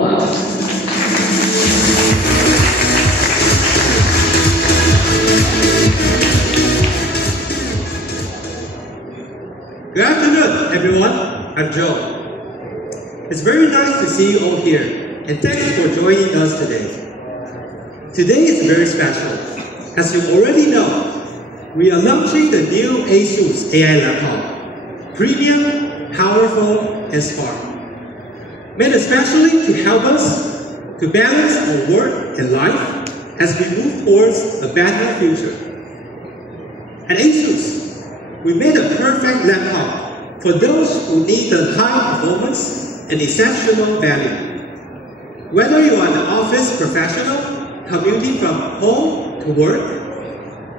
Noah. Good afternoon, everyone. I'm Joe. It's very nice to see you all here, and thanks for joining us today. Today is very special. As you already know, we are launching the new ASUS AI laptop, premium, powerful, and smart. Made especially to help us to balance our work and life as we move towards a better future. At ASUS, we made a perfect laptop for those who need the high performance and exceptional value. Whether you are an office professional commuting from home to work,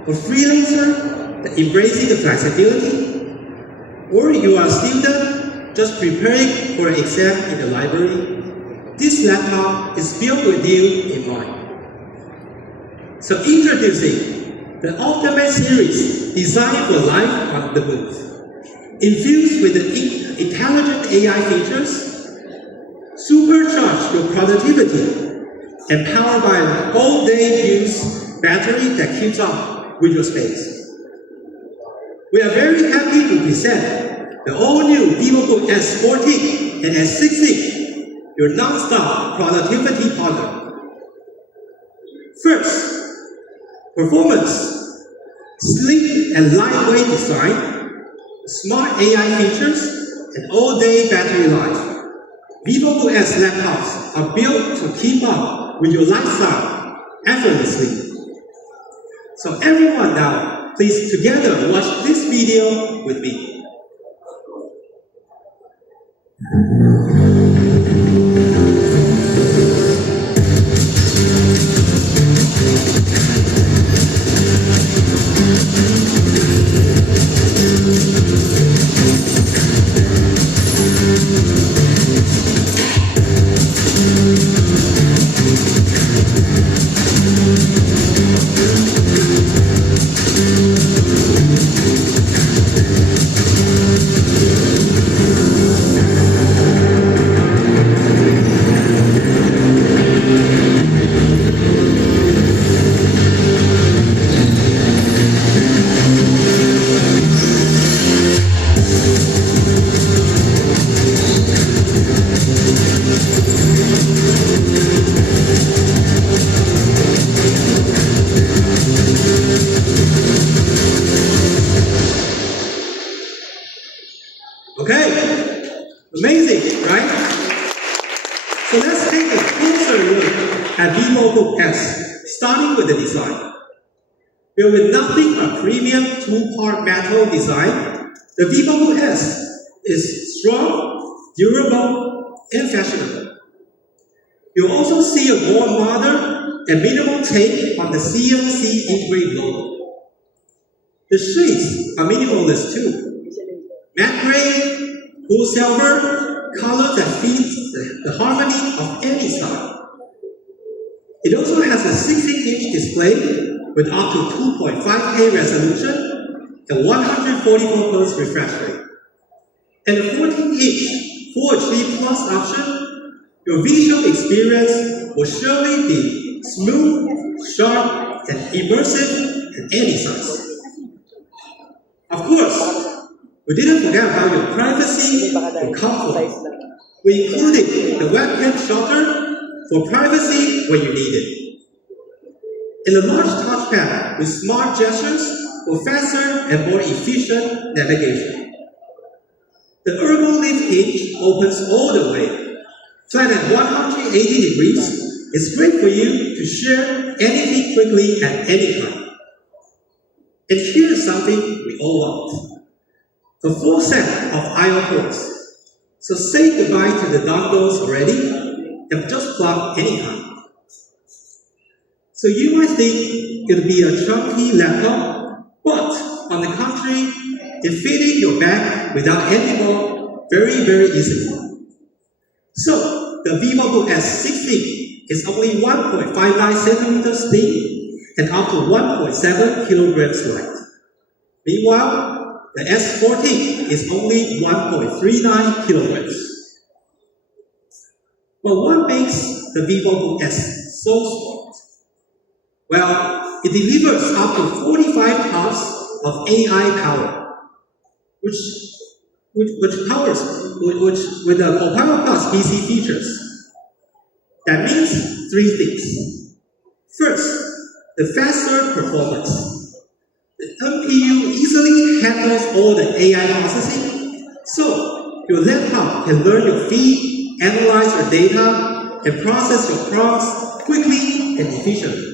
a freelancer embracing the flexibility, or you are a student just preparing for an exam in the library, this laptop is built with you in mind. So introducing the Ultimate Series designed for life on the move. Infused with the intelligent AI features, supercharge your productivity, and powered by an all-day use battery that keeps up with your space. We are very happy to present the all-new VivoBook S14 and S16, your non-stop productivity partner. First, performance. Sleek and lightweight design, smart AI features, and all-day battery life. VivoBook S laptops are built to keep up with your lifestyle effortlessly. So everyone now, please together watch this video with me. Okay, amazing, right? So let's take a closer look at VivoBook S, starting with the design. Built with nothing but premium two-part metal design, the VivoBook S is strong, durable, and fashionable. You'll also see a more modern and minimal take on the CMC engraved logo. The shades are minimalist too. Matte gray, cool silver, colors that fit the harmony of any style. It also has a 16-inch display with up to 2.5K resolution and 144 Hz refresh rate. And a 14-inch Full HD Plus option, your visual experience will surely be smooth, sharp, and immersive at any size. Of course, we didn't forget about your privacy and comfort. We included the webcam shutter for privacy when you need it. And a large touchpad with smart gestures for faster and more efficient navigation. The Ergo Lift hinge opens all the way, flat at 180 degrees. It's great for you to share anything quickly at any time. And here's something we all want. A full set of I/O ports. So say goodbye to the dongles already and just plug anytime. So you might think it'll be a chunky laptop, but on the contrary, it fits in your bag without any more very, very easily. So the VivoBook S16 is only 1.59 centimeters thick and up to 1.7 kilograms light. Meanwhile, the S14 is only 1.39 kilograms. But what makes the VivoBook S so smart? Well, it delivers up to 45 TOPS of AI power, which powers with the Copilot Plus PC features. That means three things. First, the faster performance. The NPU easily handles all the AI processing, so your laptop can learn your feed, analyze your data, and process your prompts quickly and efficiently.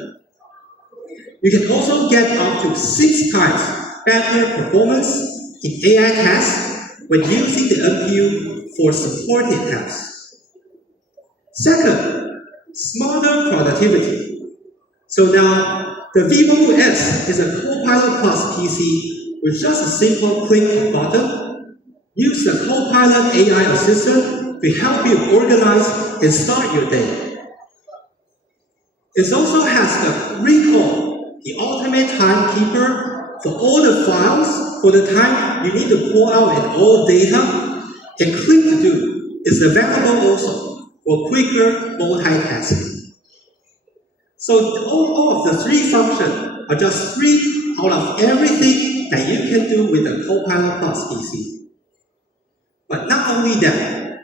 You can also get up to 6 times better performance in AI tasks when using the NPU for supported apps. Second, smarter productivity. So now, the VivoBook S is a Copilot Plus PC with just a simple click of a button. Use the Copilot AI assistant to help you organize and start your day. It also has the Recall, the ultimate timekeeper for all the files for the time you need to pull out and all data, and Click to Do is available also for quicker multitasking. So all of the three functions are just three out of everything that you can do with the Copilot Plus PC. But not only that,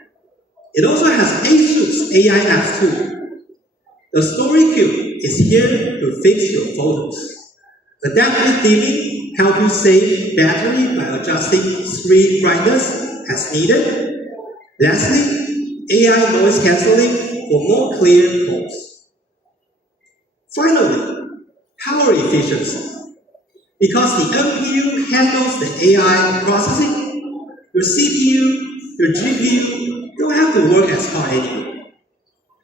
it also has ASUS AI apps too. The Story Cube is here to fix your photos. Adaptive dimming helps you save battery by adjusting screen brightness as needed. Lastly, AI noise cancelling for more clear calls. Finally, power efficiency. Because the NPU handles the AI processing, your CPU, your GPU don't have to work as hard anymore.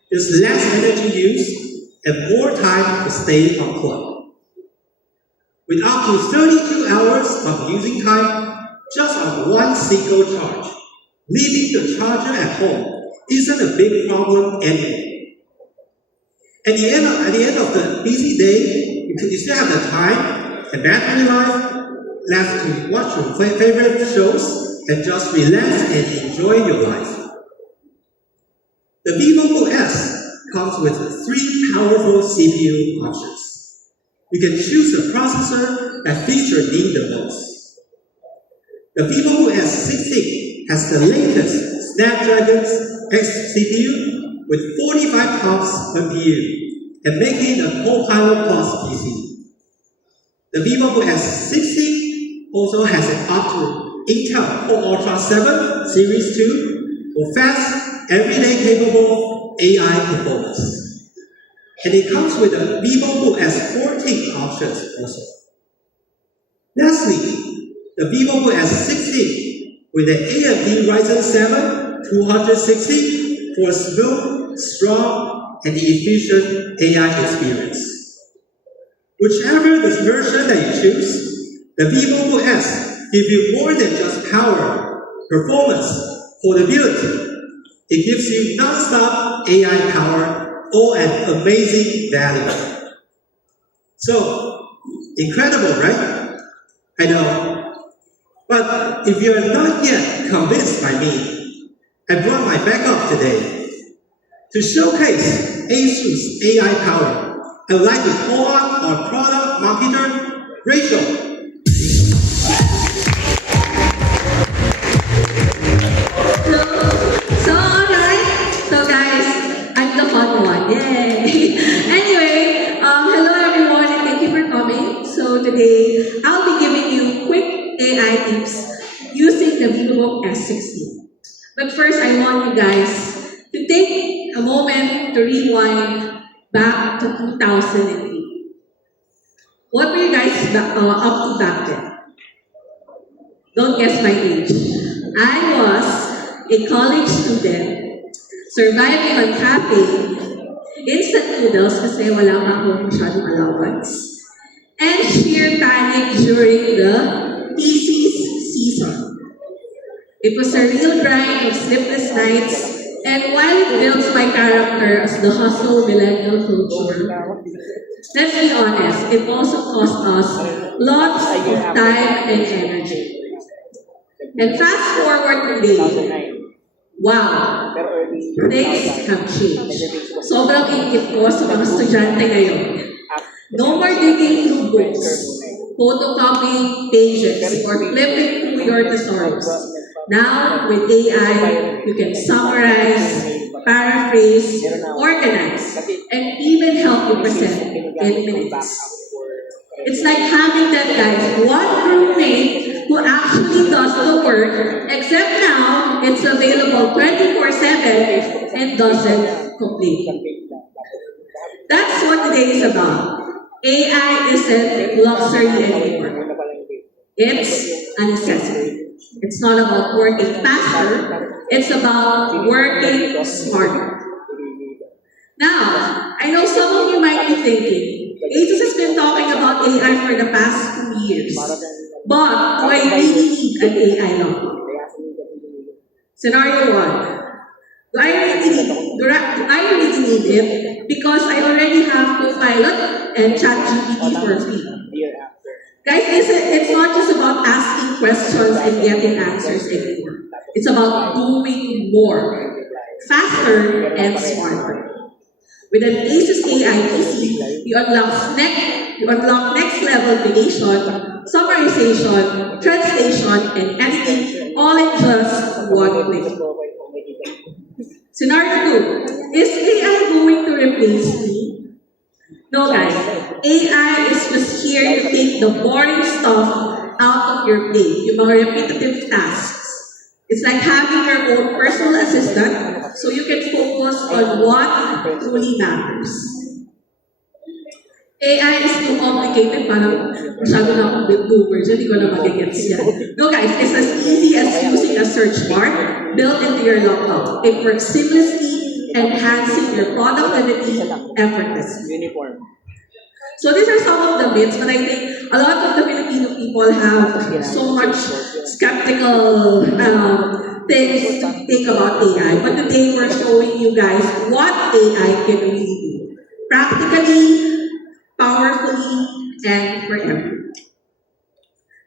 There's less energy used and more time to stay unplugged. With up to 32 hours of using time just on one single charge, leaving the charger at home isn't a big problem anymore. At the end of the busy day, you still have the time and battery life left to watch your favorite shows and just relax and enjoy your life. The VivoBook S comes with 3 powerful CPU options. You can choose the processor that fits your need the most. The VivoBook S16 has the latest Snapdragon X CPU with 45 TOPS NPU and making it a Copilot Plus PC. The VivoBook S16 also has an up to Intel Core Ultra 7 Series 2 for fast, everyday capable AI performance. And it comes with a VivoBook S14 options also. Lastly, the VivoBook S16 with an AMD Ryzen 7 260 for a smooth, strong, and efficient AI experience. Whichever the version that you choose, the VivoBook S gives you more than just power, performance, portability. It gives you non-stop AI power, all at amazing value. So, incredible, right? I know. But if you're not yet convinced by me, I brought my backup today. To showcase ASUS AI power, I would like to call on our product marketer, Rachel. So guys, I'm the fun one. Yay! Anyway, hello everyone and thank you for coming. So today, I'll be giving you quick AI tips using the VivoBook S16. But first, I want you guys to take a moment to rewind back to 2008. What were you guys up to back then? Don't guess my age. I was a college student surviving on caffeine, instant noodles kasi wala pa akong masyadong allowance, and sheer panic during the thesis season. It was a real grind of sleepless nights, and while it builds my character as the hustle millennial culture, let's be honest, it also cost us lots of time and energy. And fast forward today, Wow! Things have changed. Sobrang ingit ko sa mga estudyante ngayon. No more digging through books, photocopying pages, or flipping through your thesaurus. Now, with AI, you can summarize, paraphrase, organize, and even help you present in minutes. It's like having that guy, one roommate who actually does the work, except now it's available 24/7 and doesn't complain. That's what today is about. AI isn't luxury anymore. It's a necessity. It's not about working faster, it's about working smarter. Now, I know some of you might be thinking, ASUS has been talking about AI for the past 2 years. But do I really need an AI laptop? Scenario 1. Do I really need it? Because I already have Copilot and ChatGPT for free. Guys, it's not just about asking questions and getting answers anymore. It's about doing more, faster and smarter. With an ASUS AI PC, you unlock next level creation, summarization, translation, and editing all in just one click. Scenario 2. Is AI going to replace me? No guys, AI is just here to take the boring stuff out of your plate, yung mga repetitive tasks. It's like having your own personal assistant so you can focus on what truly matters. AI is too complicated, parang masyado na akong big boomer, so hindi ko na magigets yan. No guys, it's as easy as using a search bar built into your laptop. It works seamlessly, enhancing your productivity effortlessly. So these are some of the myths, but I think a lot of the Filipino people have so much skeptical things to think about AI. But today we're showing you guys what AI can really do. Practically, powerfully, and for everyone.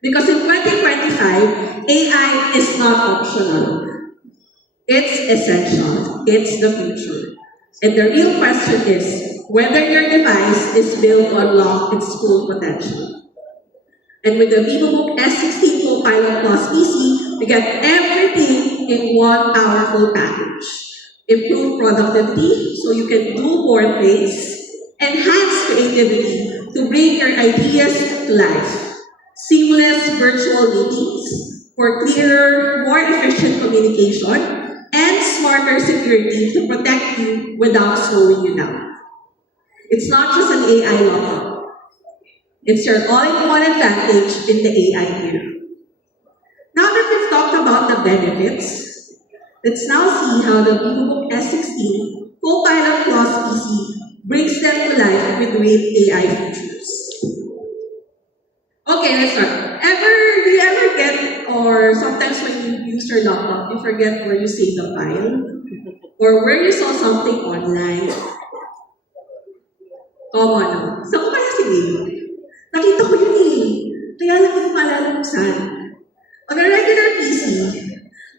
Because in 2025, AI is not optional. It's essential. It's the future. And the real question is whether your device is built to unlock its full potential. And with the VivoBook S16 Copilot Plus PC, we get everything in one powerful package. Improve productivity so you can do more things. Enhance creativity to bring your ideas to life. Seamless virtual meetings for clearer, more efficient communication, and smarter security to protect you without slowing you down. It's not just an AI laptop. It's your all-in-one advantage in the AI era. Now that we've talked about the benefits, let's now see how the VivoBook S16 Copilot Plus PC brings them to life with great AI features. Okay, let's start. Do you ever get, or sometimes when you use your laptop, you forget where you saved the file? Or where you saw something online? Come on. Saan ko kaya sinave? Nakita ko yun eh. Kaya lang hindi maalala kung saan. On a regular PC,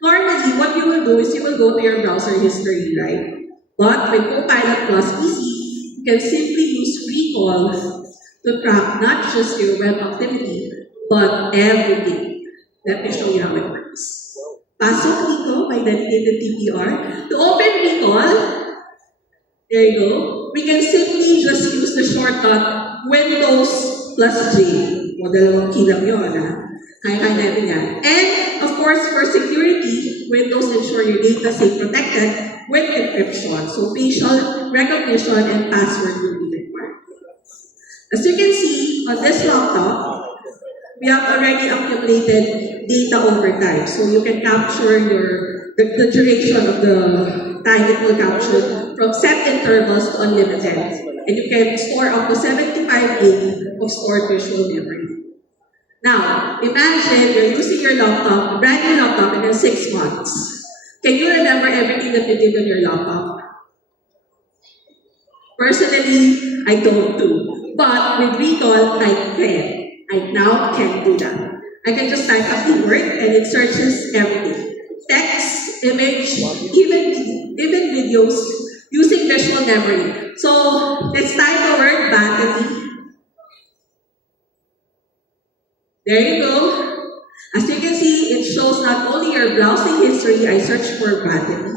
normally what you will do is you will go to your browser history, right? But with Copilot Plus PC, you can simply use Recall to track not just your web activity, but everything. Let me show you how it works. Pasok dito by dedicated TPR. To open Recall, there you go. We can simply just use the shortcut Windows plus J. O dalawang key lang yun, ha? Kaya natin yan. And, of course, for security, Windows ensure your data stay protected with encryption. So, facial recognition and password will be required. As you can see, on this laptop, we have already accumulated data over time. So, you can capture the duration of the time it will capture from set intervals to unlimited. And you can store up to 75 GB of stored visual memory. Now, imagine you're using your laptop, a brand new laptop, in 6 months. Can you remember everything that you did on your laptop? Personally, I don't do. But with Recall, I can. I now can do that. I can just type a keyword and it searches everything. Text, image, even videos using visual memory. So let's type the word battery. There you go. As you can see, it shows not only your browsing history, I searched for battery.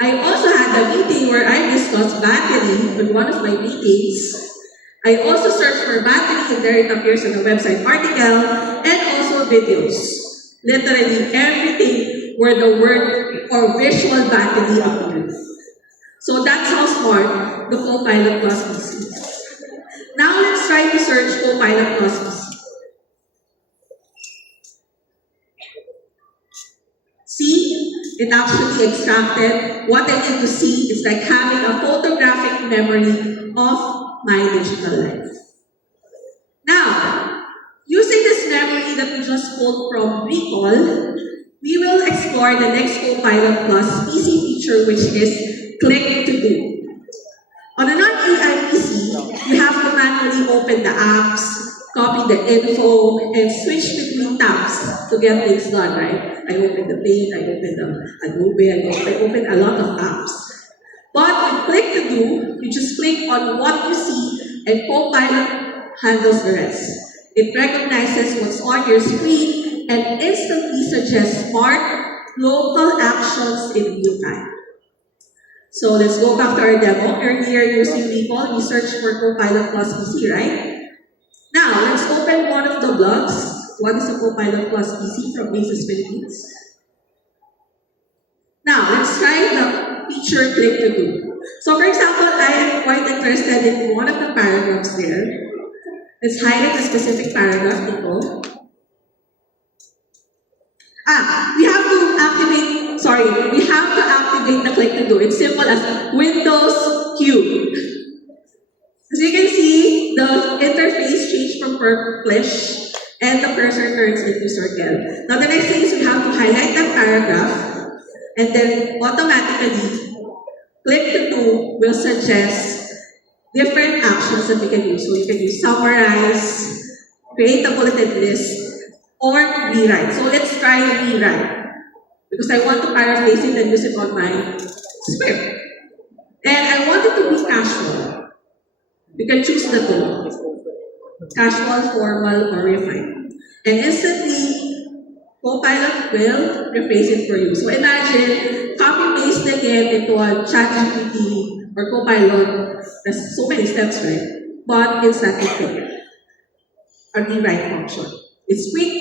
I also had a meeting where I discussed battery with one of my meetings. I also searched for battery and there it appears on the website article and also videos. Literally everything where the word or visual battery appears. So that's how smart the Copilot Plus PC is. Now let's try to search Copilot Plus PC. See, it actually extracted what I need to see. It's like having a photographic memory of my digital life. Now, using this memory that we just pulled from Recall, we will explore the next Copilot Plus PC feature, which is Click to Do. On a non-AI PC, you have to manually open the apps, copy the info, and switch between tabs to get things done, right? I open the Paint, I open the Adobe, I open a lot of apps. But with Click to Do, you just click on what you see and Copilot handles the rest. It recognizes what's on your screen and instantly suggests smart local actions in real time. So let's go back to our demo. Earlier using Recall, we searched for Copilot Plus PC, right? Now, let's open one of the blogs. What is a Copilot Plus PC from Basis Philippines? Now, let's try the feature Click to Do. So for example, I am quite interested in one of the paragraphs there. Let's highlight a specific paragraph, people. We have to activate the Click to Do. It's simple as Windows Q. As you can see, the interface changed from purplish and the cursor turns into circle. Now the next thing is we have to highlight that paragraph and then automatically Click to Do will suggest different actions that we can use. So you can use summarize, create a bulleted list, or rewrite. So let's try rewrite. Because I want to paraphrase it and use it on my script. And I want it to be casual. You can choose the tone. Casual, formal, or refined. And instantly, Copilot will rephrase it for you. So imagine, copy-paste again into a ChatGPT or Copilot. There's so many steps, right? But it's not quick. A rewrite function. It's quick,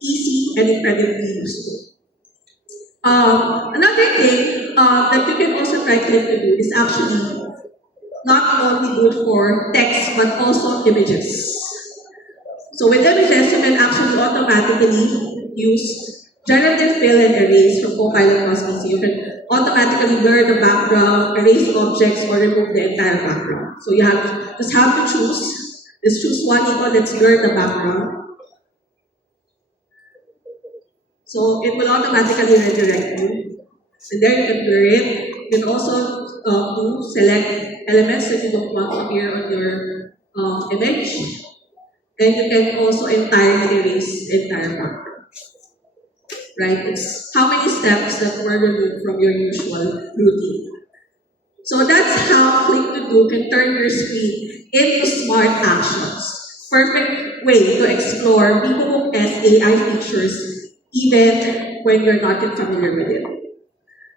easy, and incredibly useful. Another thing that you can also try Click to Do is actually not only good for text but also images. So with images, you can actually automatically use generative fill and erase from Copilot Plus PC. You can automatically blur the background, erase objects, or remove the entire background. So you just have to choose. Let's choose one equal. Let's blur the background. So it will automatically redirect you. And there you can blur it. You can also select elements that you don't want to appear on your image. And you can also entirely erase the entire background. Right? It's how many steps that were removed from your usual routine. So that's how Click to Do can turn your screen into smart actions. Perfect way to explore Vivobook S AI features even when you're not yet familiar with it.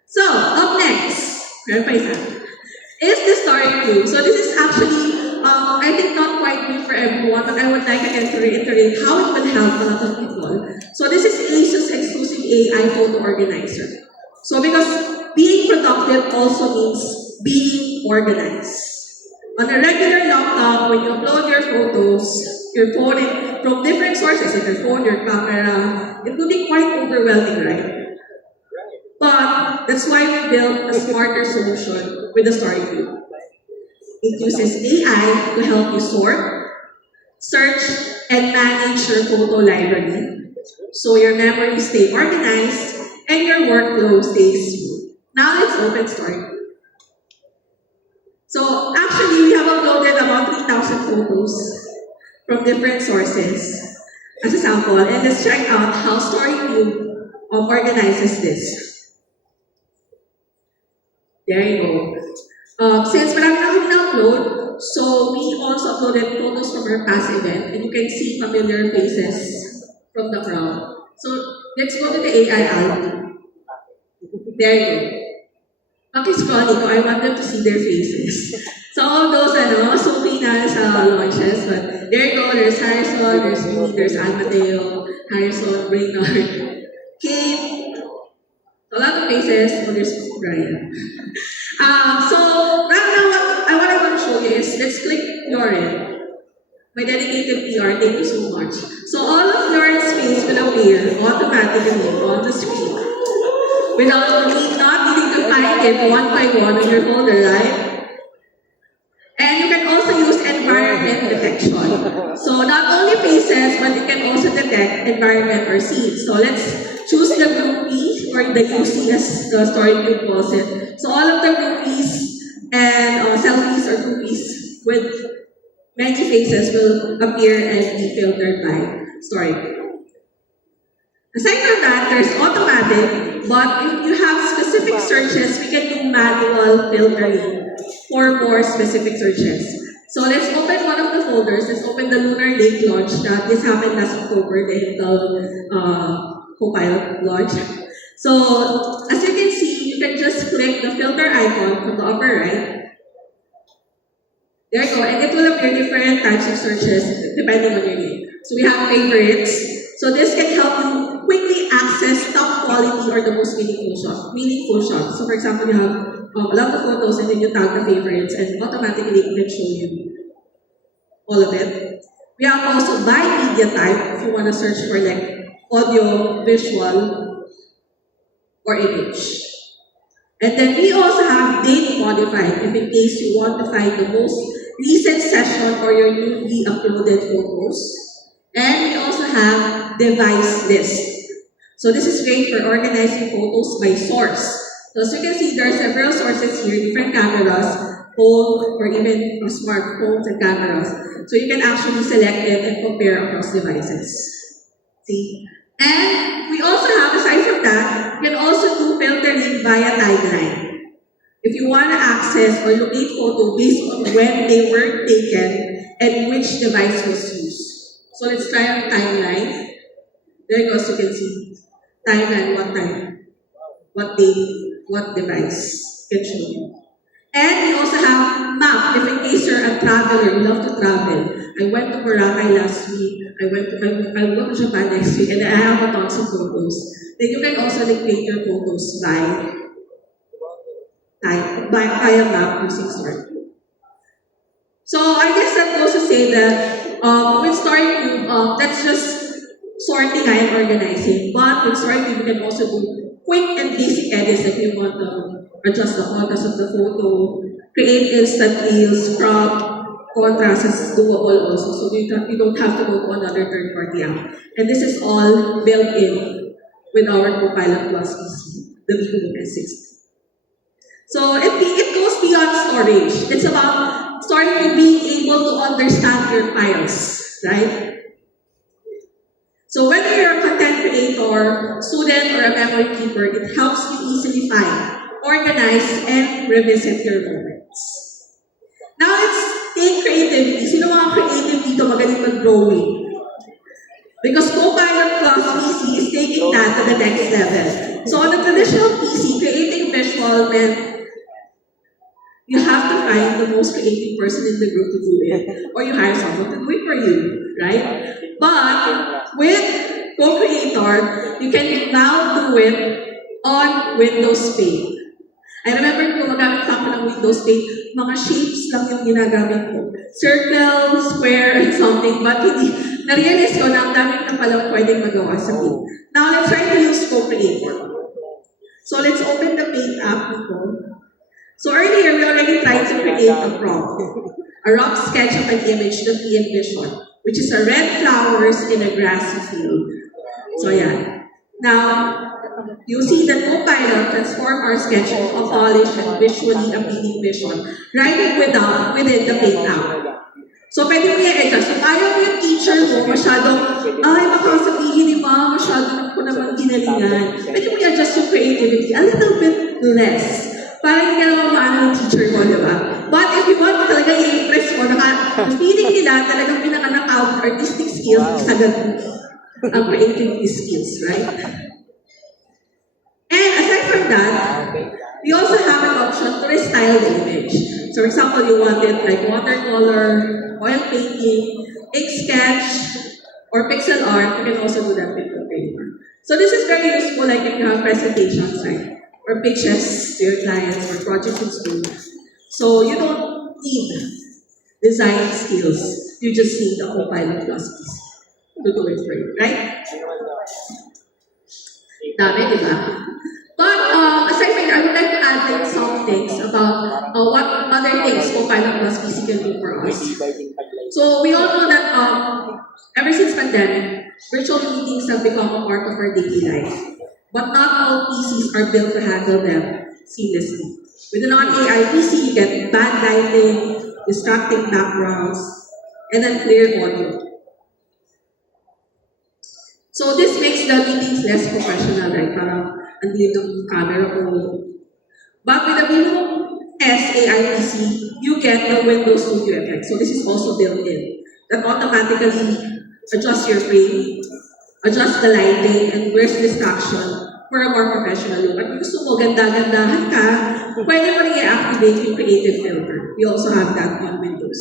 So, up next, is the story view. So this is actually, I think not quite new for everyone, but I would like again to reiterate how it will help a lot of people. So this is ASUS exclusive AI photo organizer. So because being productive also means being organized. On a regular laptop, when you upload your photos, your phone, from different sources, like your phone, your camera, it will be quite overwhelming, right? But that's why we built a smarter solution with the Story View. It uses AI to help you sort, search, and manage your photo library so your memories stay organized and your workflow stays smooth. Now let's open Story View. So actually, we have uploaded about 3,000 photos from different sources as a sample, and let's check out how Story View organizes this. There you go. Since marami na kami na-upload, so we also uploaded photos from our past event, and you can see familiar faces from the crowd. So let's go to the AI album. There you go. Paki-scrolling ko, I want them to see their faces. So all those, Sophie na sa launches, but there you go, there's Harrison, there's me, there's Al Mateo, Harrison, Brainerd, Kate, a lot of faces, oh, there's Brian. So right now, what I want to show you is, let's click Lauren, my dedicated PR, thank you so much. So all of Lauren's face will appear automatically on the screen, without me not needing to find it one by one in your folder, right? And you can also use environment detection. So not only faces, but it can also detect environment or scenes. So let's choose the groupie, or the UC as the story group calls it. So all of the groupies and selfies or groupies with many faces will appear and be filtered by story group. Aside from that, there's automatic, but if you have specific searches, we can do manual filtering for more specific searches. So let's open one of the folders. Let's open the Lunar Lake launch. This happened last October, the Intel Copilot launch. So as you can see, you can just click the filter icon from the upper right. There you go, and it will appear different types of searches depending on your name. So we have favorites. So this can help you quickly access top quality or the most meaningful shots. So for example, you have a lot of photos and then you tag the favorites and automatically it will show you all of it. We have also by media type if you want to search for like audio, visual, or image. And then we also have date modified if in case you want to find the most recent session or your newly uploaded photos. And we also have device list. So this is great for organizing photos by source. So as you can see, there are several sources here, different cameras, phone, or even smartphones and cameras. So you can actually select it and compare across devices. See? And we also have, aside from that, you can also do filtering via timeline. If you want to access or locate photo based on when they were taken and which device was used. So let's try on timeline. There you go, so you can see timeline, what time, what day, what device can show you. And we also have map, if in case you're a traveler, you love to travel. I went to Boracay last week, I'll go to Japan next week, and I have a tons of photos. Then you can also locate your photos via map using Story. So I guess that goes to say that with Story, that's just sorting and organizing. But with Story, you can also do quick and basic edits if you want to adjust the contrast of the photo, create instant reels, crop, contrast is doable also. So you don't have to go to another third-party app. And this is all built in with our Copilot Plus PC, the VivoBook S60. So it goes beyond storage. It's about starting being able to understand your files, right? So whether you're a content creator, student, or a memory keeper, it helps you easily find, organize, and revisit your moments. Now let's take creativity. Sino mga creative dito magaling mag-drawing? Because Copilot Plus PC is taking that to the next level. So on a traditional PC, creating visual meant you have to find the most creative person in the group to do it, or you hire someone to do it for you, right? But with Co-Creator, you can now do it on Windows Paint. I remember kung magamit ako ng Windows Paint, mga shapes lang yung ginagamit ko. Circle, square, and something, but hindi, na-realize ko na ang dami na palang pwedeng magawa sa Paint. Now, let's try to use Co-Creator. So, let's open the Paint app nito. So earlier, we already tried to create a prompt, a rough sketch of an image that we envisioned, which is a red flowers in a grassy field. So yeah. Now, you see that Copilot transform our sketch into a polished and visually appealing vision right within the Paint app. So pwede mo i-adjust. So ayaw mo yung teacher mo masyadong, ay baka sabihin ni ma, masyado ko naman ginalingan. Pwede mo i-adjust yung creativity a little bit less. Para hindi ka naman maano ng teacher mo, di ba? But if you want talaga i-impress mo, feeling nila talagang pinakanakaw artistic skills, sagad ang creativity skills, right? And aside from that, we also have an option to restyle the image. So for example, you want it like watercolor, oil painting, ink sketch, or pixel art. You can also do that with the paper. So this is very useful like if you have presentations, right? Or pitches to your clients or projects in school. So you don't need design skills. You just need the Copilot Plus to do it for you, right? Dami, di ba? But aside from that, I would like to add like some things about what other things Copilot Plus PC can do for us. So we all know that ever since pandemic, virtual meetings have become a part of our daily life. But not all PCs are built to handle them seamlessly. With a non-AI PC, you get bad lighting, distracting backgrounds, and unclear audio. So this makes the meetings less professional, right? Parang andito yung camera ko. But with the Vivo S AI PC, you get the Windows Studio effect. So this is also built in. That automatically adjusts your frame, adjust the lighting, and where's distraction for a more professional look. At kung gusto mo, ganda-gandahan ka, pwede mo rin i-activate yung creative filter. We also have that on Windows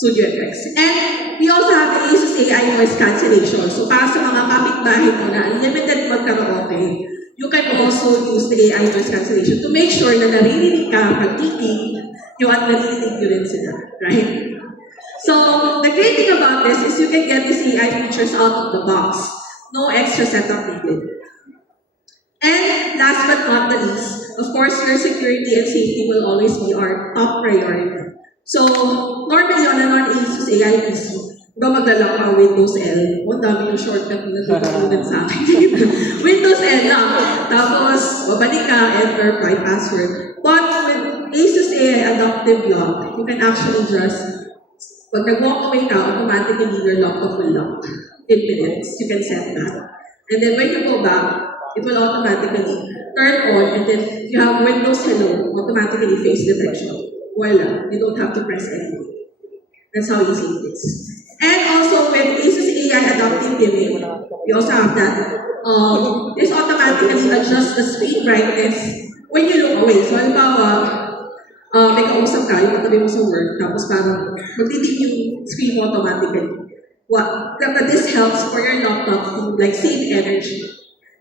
Studio Effects. And we also have the ASUS AI noise cancellation. So para sa mga kapitbahay mo na unlimited magkaraoke, you can also use the AI noise cancellation to make sure na naririnig ka pag meeting, yung at naririnig nyo rin sila. Right? So the great thing about this is you can get these AI features out of the box. No extra setup needed. And last but not the least, of course, your security and safety will always be our top priority. So, normally on a non-ASUS AI PC, diba magdala ka Windows L? O, dami yung shortcut na natutunan sa akin. Windows L lang. Tapos, babalik ka, enter, my password. But with ASUS AI Adaptive Lock, you can actually just, pag nag-walk away ka, automatically your laptop will lock. In minutes, you can set that. And then when you go back, it will automatically turn on, and then you have Windows Hello, automatically face detection. Voila, you don't have to press anything. That's how easy it is. And also with ASUS AI Adaptive Dimming, we also have that. This automatically adjusts the screen brightness when you look away. So halimbawa, may kausap ka, yung katabi mo sa work, tapos parang magdidim yung screen mo automatically. This helps for your laptop to like save energy.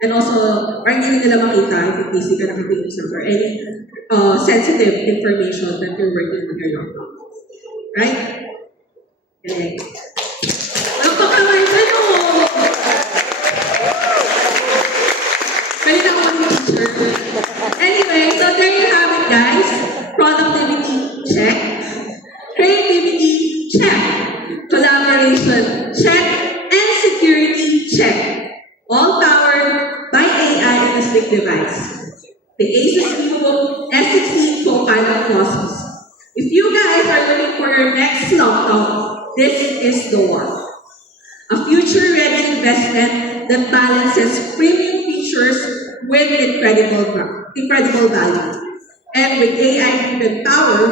And also, parang hindi nila makita if in case ka nakatingin sa or any sensitive information that you're working with your laptop. Right? Okay. Napakaway ka no! Galing ako mag-teacher. Anyway, so there you have it guys. Productivity, check. Creativity, check. Collaboration, check. And security, check. All powered by AI and a slick device. The ASUS VivoBook S16 Copilot Plus. If you guys are looking for your next laptop, this is the one. A future-ready investment that balances premium features with incredible value. And with AI-driven power,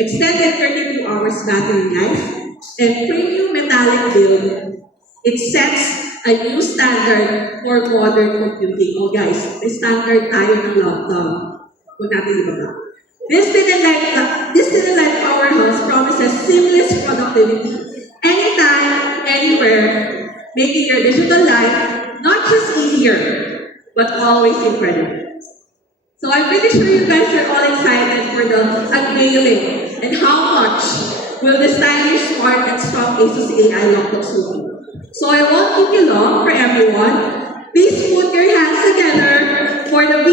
extended 32 hours battery life, and premium metallic build, it sets a new standard for modern computing. Oh guys, may standard tayo ng laptop. Kung natin iba ba? This Light powerhouse promises seamless productivity anytime, anywhere, making your digital life not just easier, but always incredible. So I'm pretty sure you guys are all excited for the unveiling and how much will the stylish, smart, and strong ASUS AI laptops will be. So I won't keep you long for everyone. Please put your hands together for the